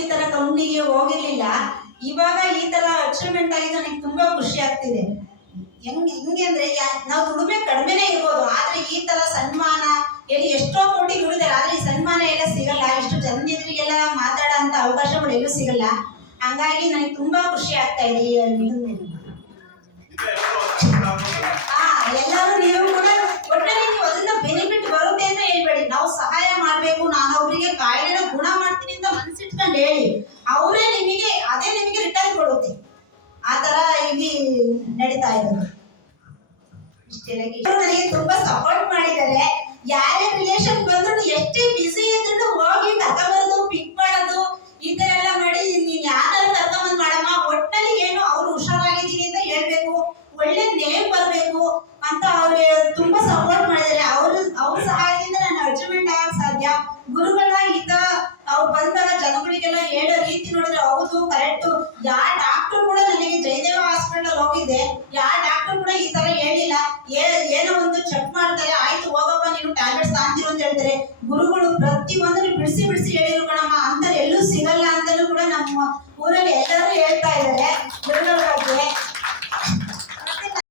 ಈ ತರ ಕಂಪ್ನಿಗೆ ಹೋಗಿರ್ಲಿಲ್ಲ. ಇವಾಗ ಈ ತರ ಅಚೀವ್ಮೆಂಟ್ ಆಗಿದೆ, ನನಗೆ ತುಂಬಾ ಖುಷಿ ಆಗ್ತಿದೆ. ಹೆಂಗೆ ಅಂದ್ರೆ ನಾವು ದುಡಿಮೆ ಕಡಿಮೆನೇ ಇರ್ಬೋದು, ಆದ್ರೆ ಈ ತರ ಸನ್ಮಾನ ಎಲ್ಲಿ ಎಷ್ಟೋ ಕೋಟಿ ದುಡಿದಾರೆ, ಆದ್ರೆ ಈ ಸನ್ಮಾನ ಎಲ್ಲ ಸಿಗಲ್ಲ, ಇಷ್ಟು ಜನರಿಗೆಲ್ಲ ಮಾತಾಡೋ ಅಂತ ಅವಕಾಶಗಳು ಎಲ್ಲೂ ಸಿಗಲ್ಲ. ಹಂಗಾಗಿ ನನಗೆ ತುಂಬಾ ಖುಷಿ ಆಗ್ತಾ ಇದೆ. ಎಲ್ಲರೂ ನೀವು ಕೂಡ ಒಟ್ಟಿನಲ್ಲಿ ನೀವು ಅದನ್ನ ಬೆನಿಫಿಟ್ ಬರುತ್ತೆ ಅಂತ ಹೇಳ್ಬೇಡಿ. ನಾವು ಸಹಾಯ ಮಾಡ್ಬೇಕು, ನಾನು ಅವರಿಗೆ ಕಾಯಿಲೆನ ಗುಣ ಮಾಡ್ತೀನಿ ಅಂತ ಮನ್ಸಿಟ್ಕೊಂಡು ಹೇಳಿ, ಅವರೇ ನಿಮಗೆ ಅದೇ ನಿಮಗೆ ರಿಟರ್ನ್ ಕೊಡುತ್ತೆ. ಆ ತರ ಇಲ್ಲಿ ನಡೀತಾ ಇರೋದು. ನನಗೆ ತುಂಬಾ ಸಪೋರ್ಟ್ ಮಾಡಿದ್ದಾರೆ. ಯಾರೇ ರಿಲೇಷನ್ ಬಂದ್ರು ಎಷ್ಟೇ ಬಿಸಿ ಇದ್ರು ಹೋಗಿ ಕರ್ಕೊಂಬರೋದು, ಪಿಕ್ ಮಾಡೋದು, ಈ ತರ ಎಲ್ಲ ಮಾಡಿ ನೀನ್ ಯಾರು ಕರ್ಕೊಂಬಂದ್ ಮಾಡಮ್ಮ, ಒಟ್ಟಿನಲ್ಲಿ ಏನು ಅವ್ರು ಹುಷಾರಾಗಿದ್ದೀನಿ ಅಂತ ಹೇಳ್ಬೇಕು, ಒಳ್ಳೆ ನೇಮ್ ಬರ್ಬೇಕು ಅಂತ ಅವ್ರು ತುಂಬಾ ಸಪೋರ್ಟ್ ಮಾಡಿದ್ದಾರೆ. ಅವ್ರ ಸಹಾಯದಿಂದ ನಾನು ಅಚೀವ್ಮೆಂಟ್ ಆಗಕ್ ಸಾಧ್ಯ. ಗುರುಗಳ ಈತ ಅವ್ರು ಬಂದಾಗ ಜನಗಳಿಗೆಲ್ಲ ಹೇಳೋ ರೀತಿ ನೋಡಿದ್ರೆ ಹೌದು ಕರೆಕ್ಟ್. ಯಾವ ಡಾಕ್ಟರ್ ಕೂಡ ನನಗೆ ಜಯದೇವ ಹಾಸ್ಪಿಟಲ್ ಹೋಗಿದ್ದೆ, ಯಾವ ಡಾಕ್ಟರ್ ಕೂಡ ಈ ತರ ಹೇಳಿಲ್ಲ. ಏನೋ ಒಂದು ಚೆಕ್ ಮಾಡ್ತಾರೆ, ಆಯ್ತು ಹೋಗಪ್ಪ ನೀನು ಟ್ಯಾಬ್ಲೆಟ್ಸ್ ತಾಂತಿರು ಅಂತ ಹೇಳ್ತಾರೆ. ಗುರುಗಳು ಪ್ರತಿಯೊಂದನ್ನು ಬಿಡಿಸಿ ಹೇಳಿರು ಕಣಮ್ಮ, ಅಂತ ಎಲ್ಲೂ ಸಿಗಲ್ಲ ಅಂತಲೂ ಕೂಡ ನಮ್ಮ ಊರಲ್ಲಿ ಎಲ್ಲರೂ ಹೇಳ್ತಾ ಇದ್ದಾರೆ ಗುರುಗಳ ಬಗ್ಗೆ.